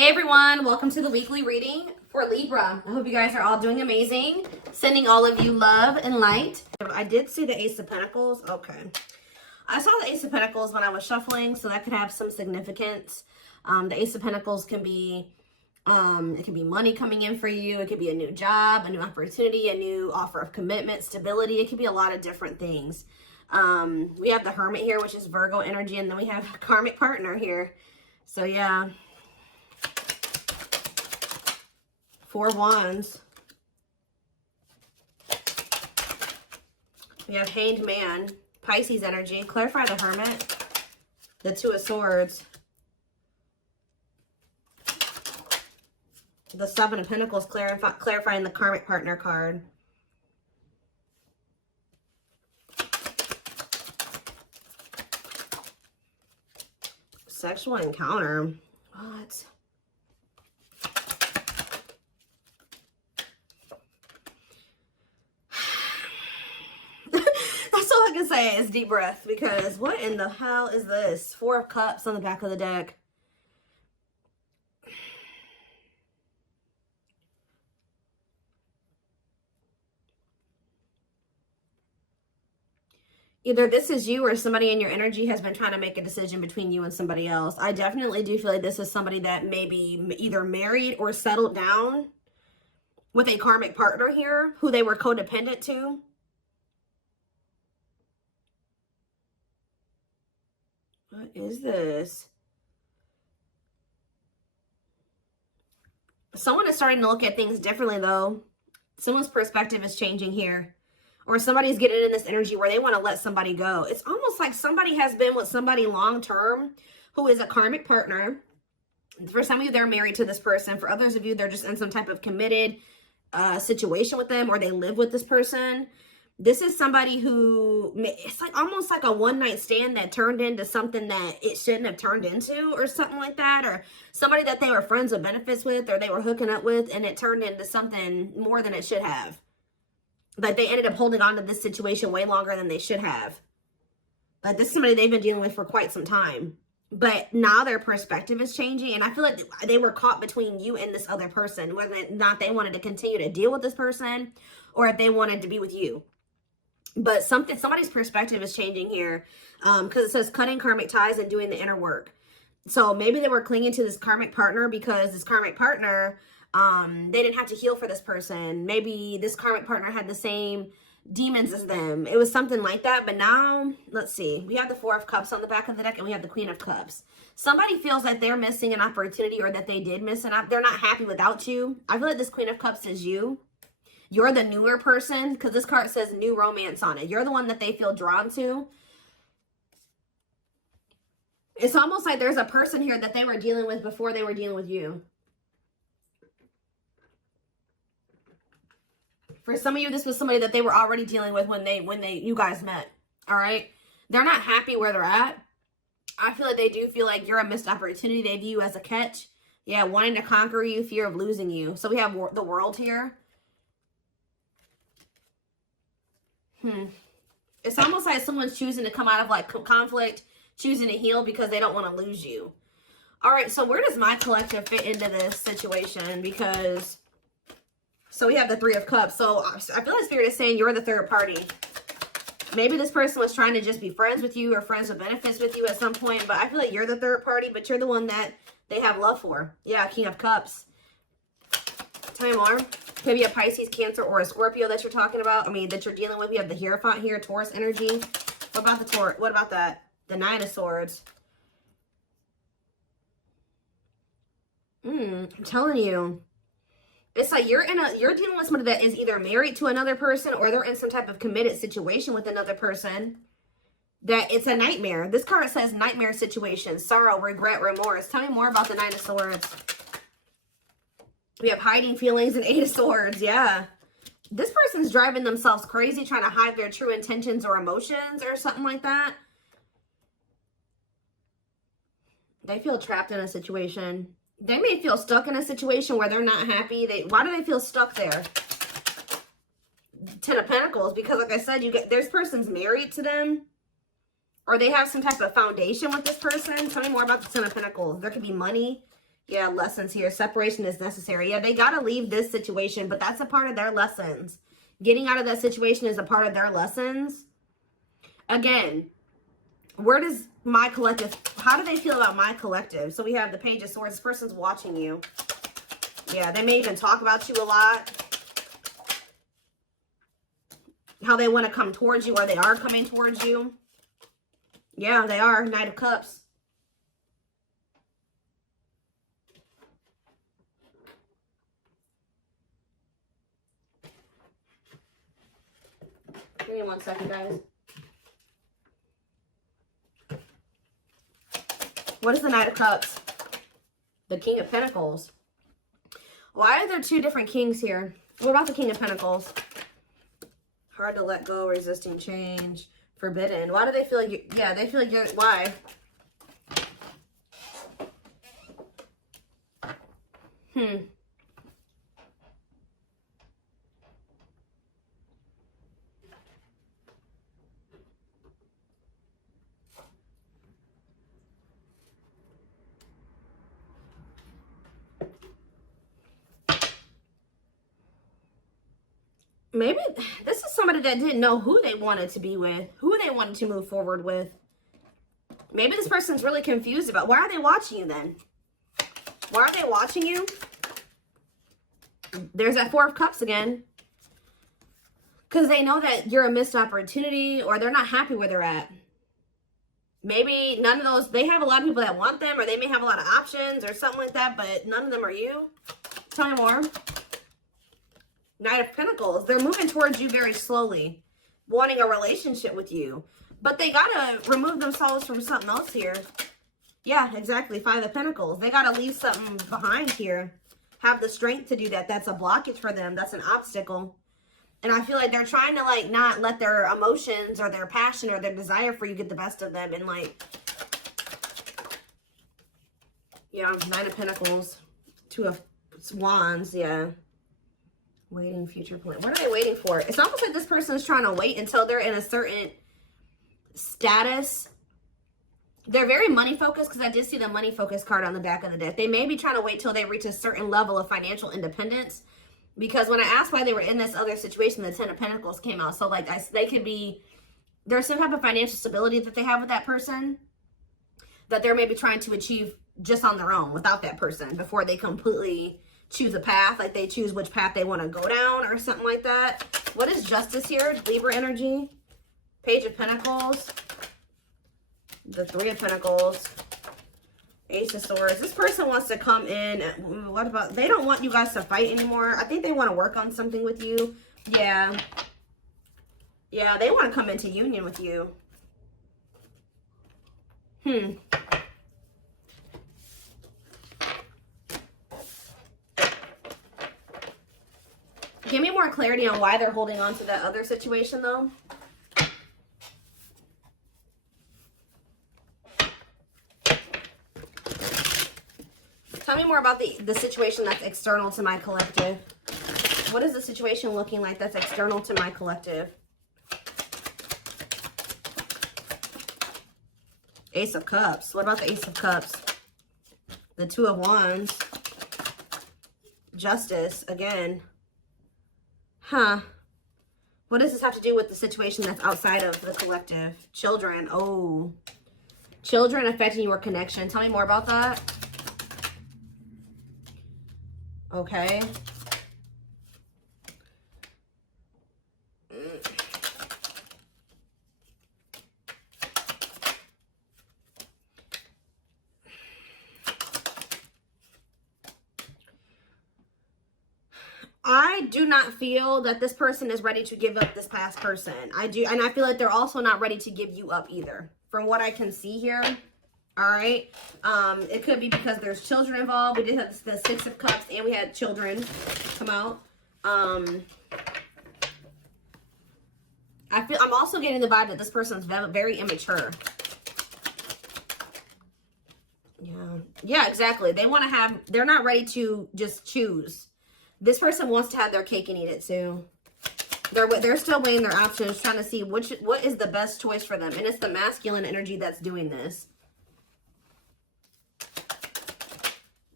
Hey everyone, welcome to the weekly reading for Libra. I hope you guys are all doing amazing. Sending all of you love and light. I did see the Ace of Pentacles. Okay. I saw the Ace of Pentacles when I was shuffling, so that could have some significance. The Ace of Pentacles can be, it can be money coming in for you. It could be a new job, a new opportunity, a new offer of commitment, stability. It could be a lot of different things. We have the Hermit here, which is Virgo energy, and then we have a karmic partner here. So yeah. 4 Wands. We have Hanged Man, Pisces energy. Clarify the Hermit. The 2 of Swords. The 7 of Pentacles, clarifying the karmic partner card. Sexual encounter. What? That's all I can say is deep breath, because what in the hell is this? 4 of Cups on the back of the deck. Either this is you or somebody in your energy has been trying to make a decision between you and somebody else. I definitely do feel like this is somebody that may be either married or settled down with a karmic partner here who they were codependent to. What is this? Someone is starting to look at things differently, though. Someone's perspective is changing here. Or somebody's getting in this energy where they want to let somebody go. It's almost like somebody has been with somebody long-term who is a karmic partner. For some of you, they're married to this person. For others of you, they're just in some type of committed situation with them, or they live with this person. This is somebody who, it's like almost like a one-night stand that turned into something that it shouldn't have turned into, or something like that. Or somebody that they were friends with benefits with, or they were hooking up with, and it turned into something more than it should have. Like they ended up holding on to this situation way longer than they should have. Like this is somebody they've been dealing with for quite some time. But now their perspective is changing. And I feel like they were caught between you and this other person. Whether or not they wanted to continue to deal with this person, or if they wanted to be with you. But somebody's perspective is changing here. Because it says cutting karmic ties and doing the inner work. So maybe they were clinging to this karmic partner because this karmic partner, they didn't have to heal for this person. Maybe this karmic partner had the same demons as them. It was something like that. But now, let's see. We have the 4 of Cups on the back of the deck, and we have the Queen of Cups. Somebody feels like they're missing an opportunity, or that they did miss an opportunity. They're not happy without you. I feel like this Queen of Cups is you. You're the newer person, because this card says new romance on it. You're the one that they feel drawn to. It's almost like there's a person here that they were dealing with before they were dealing with you. For some of you, this was somebody that they were already dealing with when you guys met. All right. They're not happy where they're at. I feel like they do feel like you're a missed opportunity. They view you as a catch. Yeah. Wanting to conquer you, fear of losing you. So we have the World here. It's almost like someone's choosing to come out of like conflict, choosing to heal because they don't want to lose you. All right. So where does my collective fit into this situation? Because so we have the 3 of Cups. So I feel like Spirit is saying you're the third party. Maybe this person was trying to just be friends with you or friends with benefits with you at some point. But I feel like you're the third party, but you're the one that they have love for. Yeah, King of Cups. Tell me more. Could be a Pisces, Cancer, or a Scorpio that you're talking about. I mean, that you're dealing with. We have the Hierophant here, Taurus energy. What about the Taurus? What about that? The 9 of Swords. I'm telling you. It's like you're dealing with somebody that is either married to another person, or they're in some type of committed situation with another person. That it's a nightmare. This card says nightmare situation, sorrow, regret, remorse. Tell me more about the 9 of Swords. We have hiding feelings and 8 of Swords. Yeah. This person's driving themselves crazy, trying to hide their true intentions or emotions or something like that. They feel trapped in a situation. They may feel stuck in a situation where they're not happy. Why do they feel stuck there? 10 of Pentacles, because like I said, there's person's married to them, or they have some type of foundation with this person. Tell me more about the 10 of Pentacles. There could be money Yeah, lessons here. Separation is necessary. Yeah, they got to leave this situation, but that's a part of their lessons. Getting out of that situation is a part of their lessons. Again, where does my collective, how do they feel about my collective? So we have the Page of Swords. This person's watching you. Yeah, they may even talk about you a lot. How they want to come towards you, or they are coming towards you. Yeah, they are. Knight of Cups. Give me 1 second, guys. What is the Knight of Cups? The King of Pentacles. Why are there two different kings here? What about the King of Pentacles? Hard to let go, resisting change, forbidden. Why do they feel like you, yeah, they feel like you're, why? Maybe this is somebody that didn't know who they wanted to be with, who they wanted to move forward with. Maybe this person's really confused about, why are they watching you then? Why are they watching you? There's that Four of Cups again. Because they know that you're a missed opportunity, or they're not happy where they're at. Maybe none of those, they have a lot of people that want them, or they may have a lot of options or something like that, but none of them are you. Tell me more. Knight of Pentacles. They're moving towards you very slowly, wanting a relationship with you. But they got to remove themselves from something else here. Yeah, exactly. Five of Pentacles. They got to leave something behind here. Have the strength to do that. That's a blockage for them. That's an obstacle. And I feel like they're trying to, like, not let their emotions or their passion or their desire for you get the best of them. And, like, yeah, Nine of Pentacles. Two of Wands, yeah. Waiting, future plan. What are they waiting for? It's almost like this person is trying to wait until they're in a certain status. They're very money focused, because I did see the money focused card on the back of the deck. They may be trying to wait till they reach a certain level of financial independence. Because when I asked why they were in this other situation, the Ten of Pentacles came out. So, like, they could be, there's some type of financial stability that they have with that person that they're maybe trying to achieve just on their own without that person before they completely choose a path. Like, they choose which path they want to go down or something like that. What is Justice here? Libra energy. Page of Pentacles. The Three of Pentacles. Ace of Swords. This person wants to come in. What about, they don't want you guys to fight anymore. I think they want to work on something with you. Yeah. Yeah, they want to come into union with you. Give me more clarity on why they're holding on to that other situation, though. Tell me more about the situation that's external to my collective. What is the situation looking like that's external to my collective? Ace of Cups. What about the Ace of Cups? The Two of Wands. Justice, again. What does this have to do with the situation that's outside of the collective? Children. Oh. Children affecting your connection. Tell me more about that. Okay. I do not feel that this person is ready to give up this past person. I do, and I feel like they're also not ready to give you up either, from what I can see here. All right. It could be because there's children involved. We did have the Six of Cups, and we had children come out. I'm also getting the vibe that this person's very immature. Yeah, exactly. They want to have, they're not ready to just choose. This person wants to have their cake and eat it too. They're still weighing their options, trying to see what is the best choice for them. And it's the masculine energy that's doing this.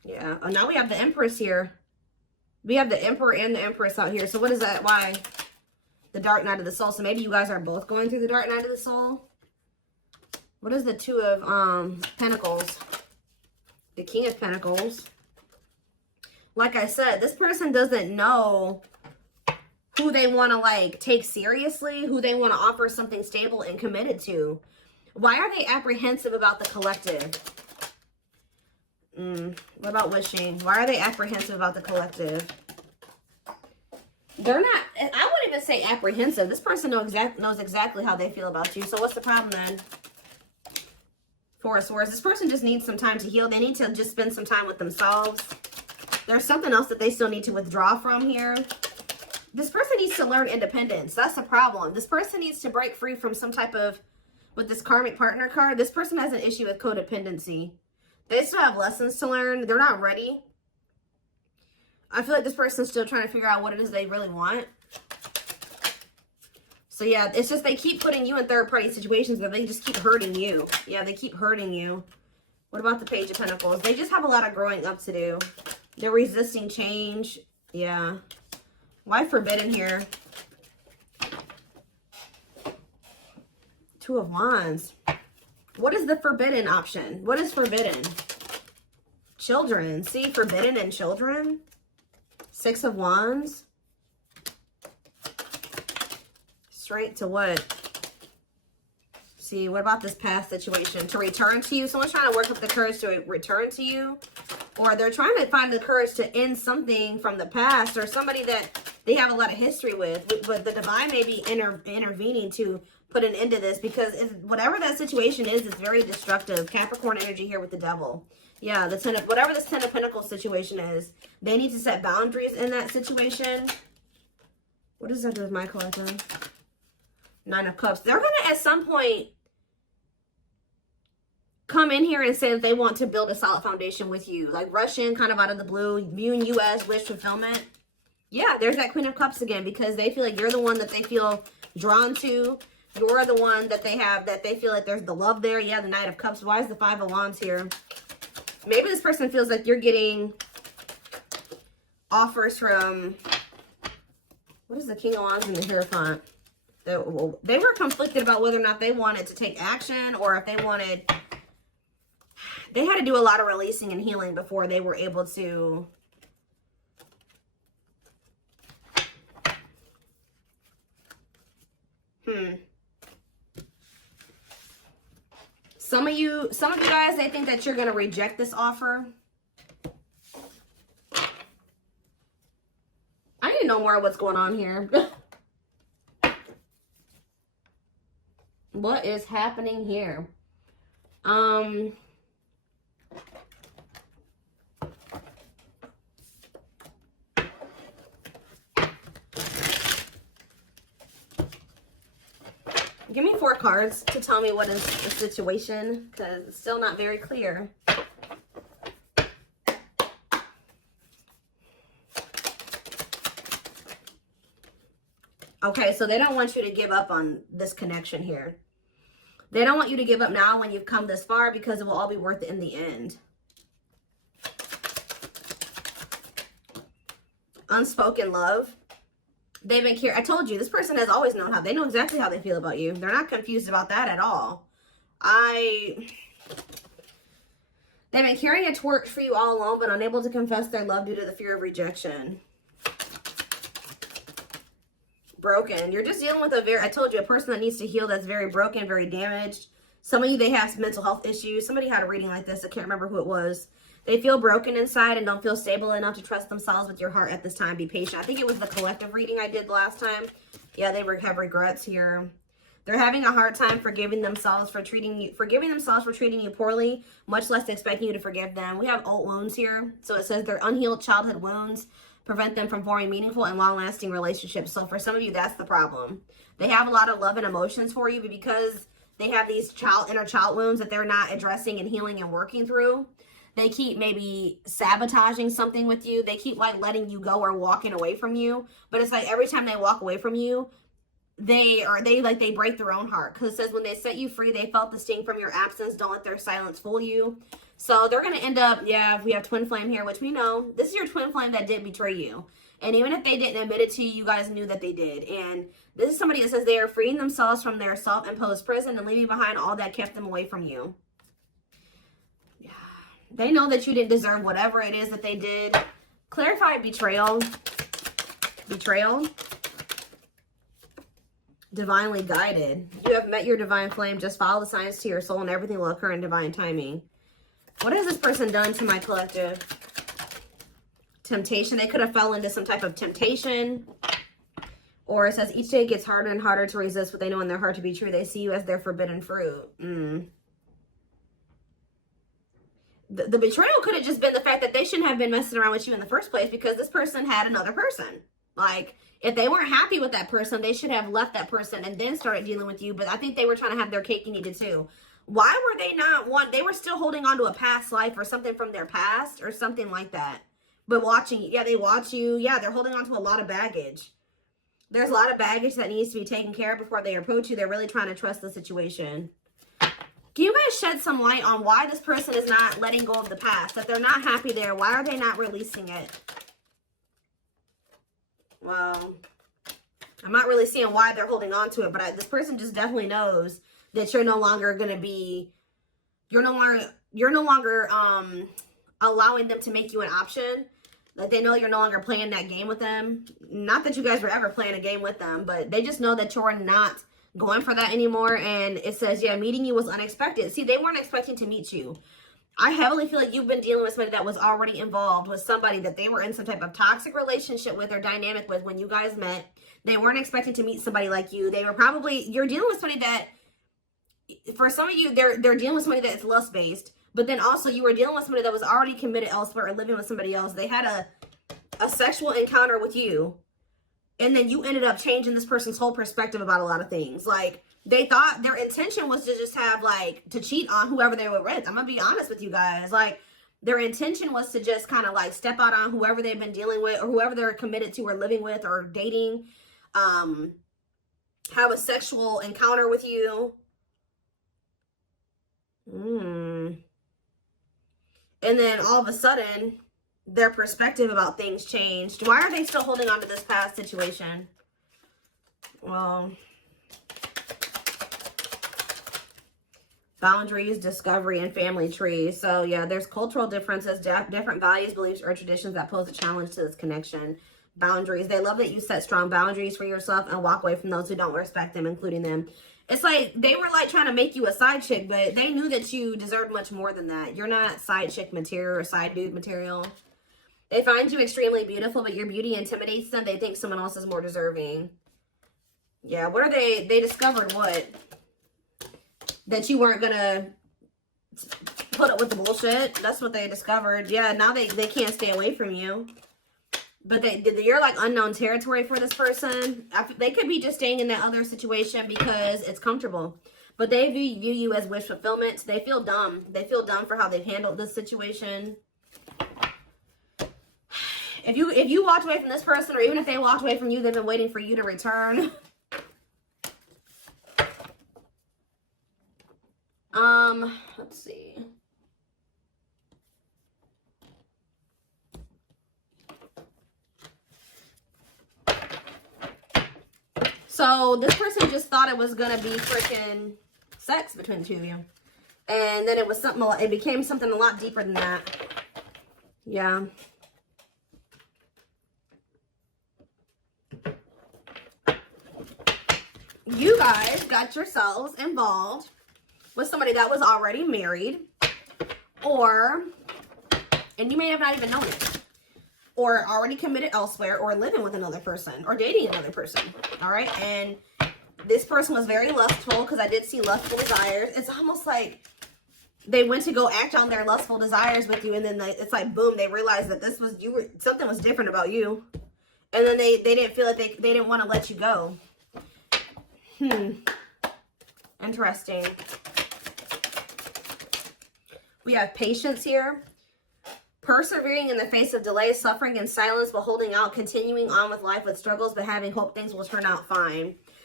Yeah. Oh, now we have the Empress here. We have the Emperor and the Empress out here. So what is that? Why? The Dark Night of the Soul. So maybe you guys are both going through the Dark Night of the Soul. What is the Two of Pentacles? The King of Pentacles. Like I said, this person doesn't know who they want to like take seriously, who they want to offer something stable and committed to. Why are they apprehensive about the collective? What about wishing? Why are they apprehensive about the collective? They're not, I wouldn't even say apprehensive. This person knows exactly how they feel about you. So what's the problem then? Four of Swords. This person just needs some time to heal. They need to just spend some time with themselves. There's something else that they still need to withdraw from here. This person needs to learn independence. That's the problem. This person needs to break free from some type of, with this karmic partner card, this person has an issue with codependency. They still have lessons to learn. They're not ready. I feel like this person's still trying to figure out what it is they really want. So yeah, it's just they keep putting you in third-party situations where they just keep hurting you. Yeah, they keep hurting you. What about the Page of Pentacles? They just have a lot of growing up to do. They're resisting change. Yeah. Why forbidden here? Two of Wands. What is the forbidden option? What is forbidden? Children. See, forbidden and children. Six of Wands. Straight to what? See, what about this past situation? To return to you. Someone's trying to work up the courage to return to you. Or they're trying to find the courage to end something from the past. Or somebody that they have a lot of history with. But the divine may be intervening to put an end to this. Because whatever that situation is, it's very destructive. Capricorn energy here with the Devil. Yeah, the Ten of, whatever this Ten of Pentacles situation is, they need to set boundaries in that situation. What does that do with my collective? Nine of Cups. They're going to, at some point, come in here and say that they want to build a solid foundation with you. Like rush in kind of out of the blue. You and you as wish fulfillment. Yeah, there's that Queen of Cups again. Because they feel like you're the one that they feel drawn to. You're the one that they have, that they feel like there's the love there. Yeah, the Knight of Cups. Why is the Five of Wands here? Maybe this person feels like you're getting offers from, what is the King of Wands and the Hierophant? They were conflicted about whether or not they wanted to take action or if they wanted, they had to do a lot of releasing and healing before they were able to Some of you guys, they think that you're going to reject this offer. I need to know more of what's going on here. What is happening here? Give me 4 cards to tell me what is the situation, because it's still not very clear. Okay, so they don't want you to give up on this connection here. They don't want you to give up now when you've come this far, because it will all be worth it in the end. Unspoken love. They've been I told you, this person has always known how. They know exactly how they feel about you. They're not confused about that at all. They've been carrying a torch for you all along, but unable to confess their love due to the fear of rejection. Broken. You're just dealing with I told you, a person that needs to heal, that's very broken, very damaged. Some of you, they have some mental health issues. Somebody had a reading like this. I can't remember who it was. They feel broken inside and don't feel stable enough to trust themselves with your heart at this time. Be patient. I think it was the collective reading I did last time. Yeah, they have regrets here. They're having a hard time forgiving themselves for treating you poorly, much less expecting you to forgive them. We have old wounds here. So it says their unhealed childhood wounds prevent them from forming meaningful and long-lasting relationships. So for some of you, that's the problem. They have a lot of love and emotions for you, but because they have these inner child wounds that they're not addressing and healing and working through, they keep maybe sabotaging something with you. They keep like letting you go or walking away from you. But it's like every time they walk away from you, they break their own heart. Because it says when they set you free, they felt the sting from your absence. Don't let their silence fool you. So they're going to end up, yeah, we have twin flame here, which we know. This is your twin flame that did betray you. And even if they didn't admit it to you, you guys knew that they did. And this is somebody that says they are freeing themselves from their self-imposed prison and leaving behind all that kept them away from you. Yeah. They know that you didn't deserve whatever it is that they did. Clarify betrayal. Betrayal. Divinely guided. You have met your divine flame. Just follow the signs to your soul and everything will occur in divine timing. What has this person done to my collective? Temptation. They could have fell into some type of temptation. Or it says each day gets harder and harder to resist what they know in their heart to be true. They see you as their forbidden fruit. The betrayal could have just been the fact that they shouldn't have been messing around with you in the first place because this person had another person. Like, if they weren't happy with that person, they should have left that person and then started dealing with you. But I think they were trying to have their cake and eat it too. Why were they not they were still holding on to a past life or something from their past or something like that. But watching, yeah, they watch you. Yeah, they're holding on to a lot of baggage. There's a lot of baggage that needs to be taken care of before they approach you. They're really trying to trust the situation. Can you guys shed some light on why this person is not letting go of the past? That they're not happy there. Why are they not releasing it? Well, I'm not really seeing why they're holding on to it, but this person just definitely knows that you're no longer going to be, you're no longer allowing them to make you an option. Like, they know you're no longer playing that game with them. Not that you guys were ever playing a game with them, but they just know that you're not going for that anymore. And it says, yeah, meeting you was unexpected. See, they weren't expecting to meet you. I heavily feel like you've been dealing with somebody that was already involved with somebody that they were in some type of toxic relationship with or dynamic with when you guys met. They weren't expecting to meet somebody like you. They were probably, you're dealing with somebody that, for some of you, they're dealing with somebody that's lust-based. But then also you were dealing with somebody that was already committed elsewhere or living with somebody else. They had a sexual encounter with you. And then you ended up changing this person's whole perspective about a lot of things. Like, they thought their intention was to just have, like, to cheat on whoever they were with. I'm going to be honest with you guys. Like, their intention was to just kind of, like, step out on whoever they've been dealing with or whoever they're committed to or living with or dating. Have a sexual encounter with you. And then all of a sudden, their perspective about things changed. Why are they still holding on to this past situation? Well, boundaries, discovery, and family trees. So yeah, there's cultural differences, different values, beliefs, or traditions that pose a challenge to this connection. Boundaries. They love that you set strong boundaries for yourself and walk away from those who don't respect them, including them. It's like they were like trying to make you a side chick, but they knew that you deserved much more than that. You're not side chick material or side dude material. They find you extremely beautiful, but your beauty intimidates them. They think someone else is more deserving. Yeah, what are they? They discovered what? That you weren't going to put up with the bullshit. That's what they discovered. Yeah, now they can't stay away from you. But you're like unknown territory for this person. They could be just staying in that other situation because it's comfortable. But they view you as wish fulfillment. They feel dumb. They feel dumb for how they've handled this situation. If you walked away from this person, or even if they walked away from you, they've been waiting for you to return. Let's see. So this person just thought it was gonna be freaking sex between the two of you, and then it was something. It became something a lot deeper than that. Yeah. You guys got yourselves involved with somebody that was already married, and you may have not even known it, or already committed elsewhere, or living with another person, or dating another person, all right? And this person was very lustful, because I did see lustful desires. It's almost like they went to go act on their lustful desires with you, and then it's like, boom, they realized that something was different about you, and then they didn't feel like they didn't want to let you go. Interesting. We have patience here. Persevering in the face of delay, suffering, and silence, but holding out, continuing on with life with struggles, but having hope things will turn out fine.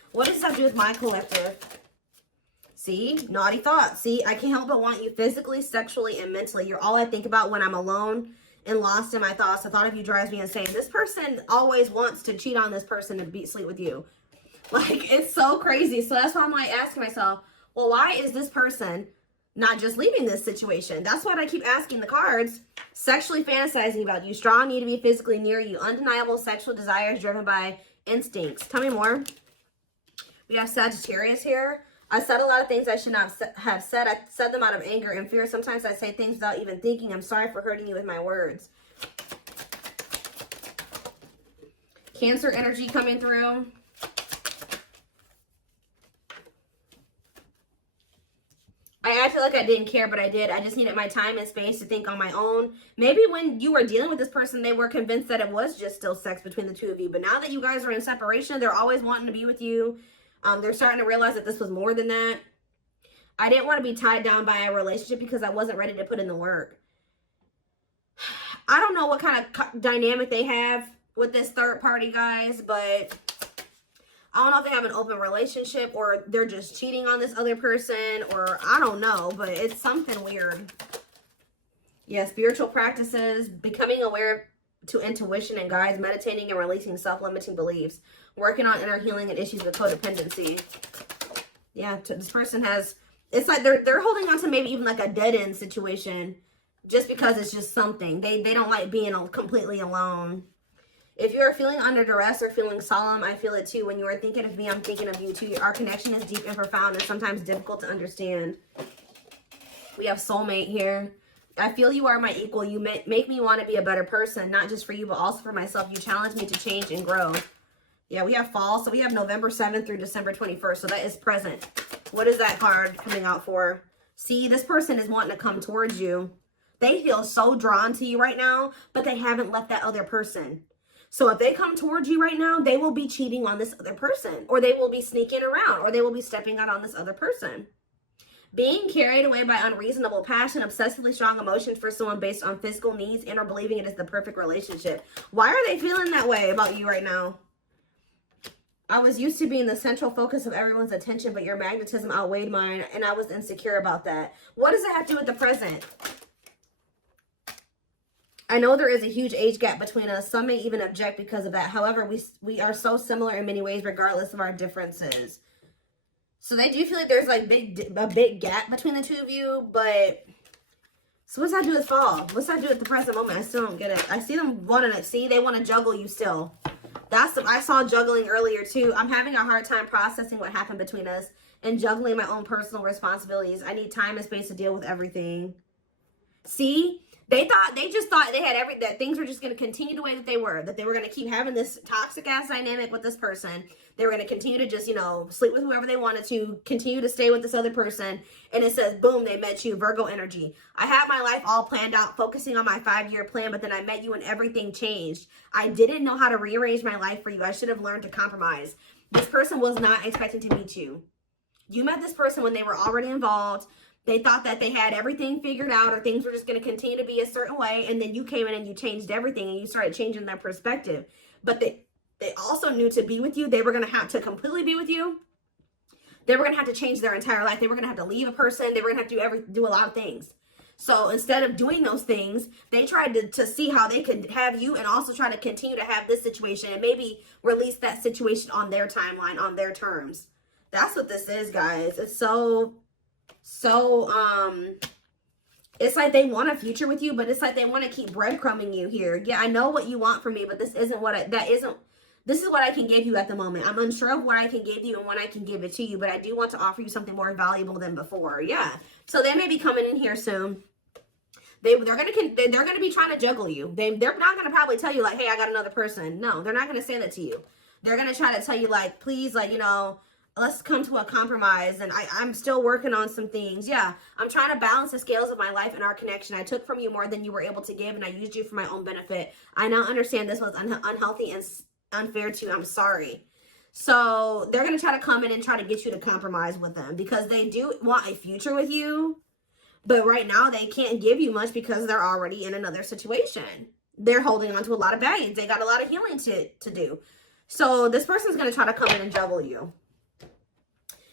What does that do with my collective? See, naughty thoughts. See, I can't help but want you physically, sexually, and mentally. You're all I think about when I'm alone and lost in my thoughts. The thought of you drives me insane. This person always wants to cheat on this person and sleep with you. Like, it's so crazy. So that's why I'm like asking myself, well, why is this person not just leaving this situation? That's what I keep asking the cards. Sexually fantasizing about you. Strong need to be physically near you. Undeniable sexual desires driven by instincts. Tell me more. We have Sagittarius here. I said a lot of things I should not have said. I said them out of anger and fear. Sometimes I say things without even thinking. I'm sorry for hurting you with my words. Cancer energy coming through. I acted like I didn't care, but I did. I just needed my time and space to think on my own. Maybe when you were dealing with this person, they were convinced that it was just still sex between the two of you. But now that you guys are in separation, they're always wanting to be with you. They're starting to realize that this was more than that. I didn't want to be tied down by a relationship because I wasn't ready to put in the work. I don't know what kind of dynamic they have with this third party, guys, but I don't know if they have an open relationship or they're just cheating on this other person, or I don't know, but it's something weird. Yeah, spiritual practices, becoming aware to intuition and guides, meditating and releasing self-limiting beliefs, working on inner healing and issues with codependency. Yeah, this person has, it's like they're holding on to maybe even like a dead-end situation just because it's just something. They don't like being completely alone. If you're feeling under duress or feeling solemn, I feel it too. When you are thinking of me, I'm thinking of you too. Our connection is deep and profound and sometimes difficult to understand. We have soulmate here. I feel you are my equal. You make me want to be a better person, not just for you, but also for myself. You challenge me to change and grow. Yeah, we have fall. So we have November 7th through December 21st. So that is present. What is that card coming out for? See, this person is wanting to come towards you. They feel so drawn to you right now, but they haven't left that other person. So if they come towards you right now, they will be cheating on this other person, or they will be sneaking around, or they will be stepping out on this other person. Being carried away by unreasonable passion, obsessively strong emotions for someone based on physical needs, and or believing it is the perfect relationship. Why are they feeling that way about you right now? I was used to being the central focus of everyone's attention, but your magnetism outweighed mine, and I was insecure about that. What does it have to do with the present? I know there is a huge age gap between us. Some may even object because of that. However, we are so similar in many ways, regardless of our differences. So they do feel like there's like a big gap between the two of you, but so what's that do with fall? What's that do with the present moment? I still don't get it. I see them wanting to see, they want to juggle you still. I saw juggling earlier too. I'm having a hard time processing what happened between us and juggling my own personal responsibilities. I need time and space to deal with everything. See? They just thought they had that things were just going to continue the way that they were going to keep having this toxic ass dynamic with this person. They were going to continue to just, sleep with whoever they wanted to, continue to stay with this other person. And it says, boom, they met you, Virgo energy. I had my life all planned out, focusing on my 5-year plan, but then I met you and everything changed. I didn't know how to rearrange my life for you. I should have learned to compromise. This person was not expecting to meet you. You met this person when they were already involved. They thought that they had everything figured out, or things were just going to continue to be a certain way. And then you came in and you changed everything, and you started changing their perspective. But they also knew to be with you, they were going to have to completely be with you. They were going to have to change their entire life. They were going to have to leave a person. They were going to have to do a lot of things. So instead of doing those things, they tried to see how they could have you and also try to continue to have this situation and maybe release that situation on their timeline, on their terms. That's what this is, guys. It's so it's like they want a future with you, but it's like they want to keep breadcrumbing you here. Yeah, I know what you want from me, but this isn't this is what I can give you at the moment. I'm unsure of what I can give you and when I can give it to you, but I do want to offer you something more valuable than before. Yeah. So they may be coming in here soon. They're gonna be trying to juggle you. They're not gonna probably tell you like, hey, I got another person. No, they're not gonna say that to you. They're gonna try to tell you like, please, like, let's come to a compromise, and I'm still working on some things. Yeah, I'm trying to balance the scales of my life and our connection. I took from you more than you were able to give, and I used you for my own benefit. I now understand this was unhealthy and unfair to you. I'm sorry. So they're going to try to come in and try to get you to compromise with them because they do want a future with you. But right now they can't give you much because they're already in another situation. They're holding on to a lot of baggage. They got a lot of healing to do. So this person's going to try to come in and juggle you.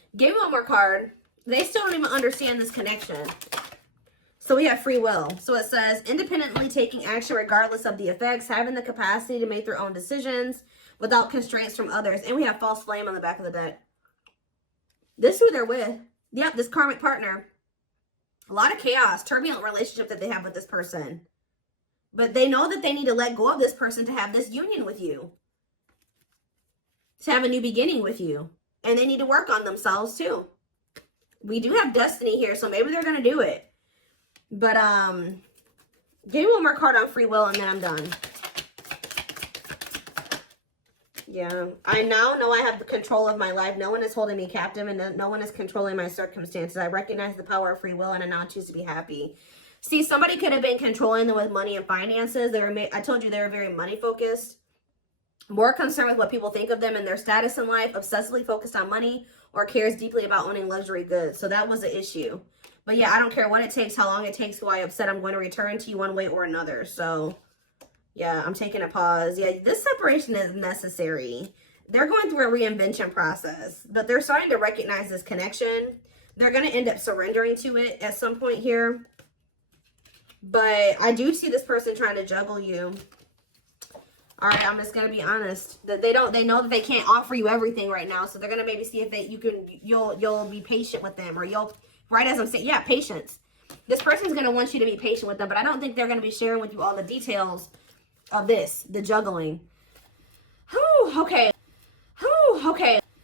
Give me one more card. They still don't even understand this connection. So we have free will. So it says, independently taking action regardless of the effects, having the capacity to make their own decisions without constraints from others. And we have false flame on the back of the deck. This is who they're with. Yep, this karmic partner. A lot of chaos, turbulent relationship that they have with this person. But they know that they need to let go of this person to have this union with you. To have a new beginning with you. And they need to work on themselves too. We do have destiny here, so maybe they're going to do it. But, give me one more card on free will and then I'm done. Yeah, I now know I have the control of my life. No one is holding me captive and no one is controlling my circumstances. I recognize the power of free will and I now choose to be happy. See, somebody could have been controlling them with money and finances. I told you they were very money focused. More concerned with what people think of them and their status in life. Obsessively focused on money or cares deeply about owning luxury goods. So that was the issue. But yeah, I don't care what it takes, how long it takes, who I upset. I'm going to return to you one way or another. So yeah, I'm taking a pause. Yeah, this separation is necessary. They're going through a reinvention process, but they're starting to recognize this connection. They're going to end up surrendering to it at some point here. But I do see this person trying to juggle you. All right, I'm just going to be honest. That they know that they can't offer you everything right now, so they're going to maybe see if you'll be patient with them, or you'll, right as I'm saying, yeah, patience. This person's going to want you to be patient with them, but I don't think they're going to be sharing with you all the details of this, the juggling. Whew, okay.